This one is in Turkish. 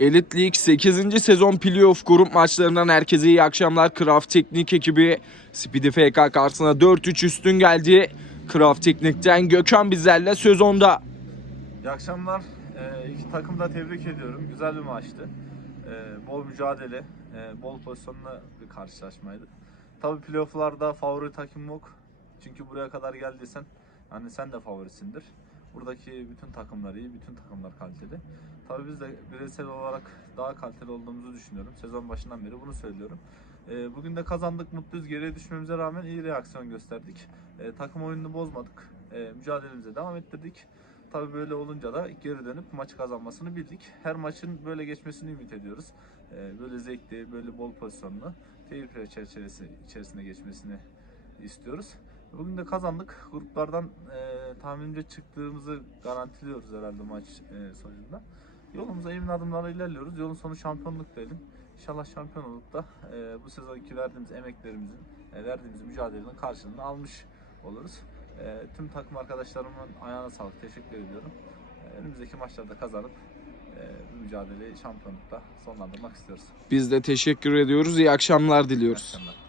Elit Lig 8. sezon playoff grup maçlarından herkese iyi akşamlar. Kraft Teknik ekibi Speedy FK karşısına 4-3 üstün geldi. Kraft Teknik'ten Gökhan bizlerle söz onda. İyi akşamlar. Ee, iki takımı da tebrik ediyorum. Güzel bir maçtı. Ee, bol mücadele, e, bol pozisyonlu bir karşılaşmaydı. Tabii playofflarda favori takım yok. Çünkü buraya kadar geldiysen hani sen de favorisindir. Buradaki bütün takımlar iyi, bütün takımlar kaliteli. Tabii biz de bireysel olarak daha kaliteli olduğumuzu düşünüyorum. Sezon başından beri bunu söylüyorum. Ee, bugün de kazandık, mutluyuz. Geriye düşmemize rağmen iyi reaksiyon gösterdik. Ee, takım oyununu bozmadık. Ee, mücadelemize devam ettirdik. Tabii böyle olunca da geri dönüp maçı kazanmasını bildik. Her maçın böyle geçmesini ümit ediyoruz. Böyle zevkli, böyle bol pozisyonlu, play çerçevesi içerisinde geçmesini istiyoruz. Bugün de kazandık. Gruplardan e, tahminimce çıktığımızı garantiliyoruz herhalde maç e, sonucunda. Yolumuza emin adımlarla ilerliyoruz. Yolun sonu şampiyonluk diyelim. İnşallah şampiyon olup da e, bu sezonki verdiğimiz emeklerimizin, e, verdiğimiz mücadelenin karşılığını almış oluruz. E, tüm takım arkadaşlarımın ayağına sağlık. Teşekkür ediyorum. E, önümüzdeki maçlarda kazanıp e, bu mücadeleyi şampiyonlukta sonlandırmak istiyoruz. Biz de teşekkür ediyoruz. İyi akşamlar İyi diliyoruz. akşamlar.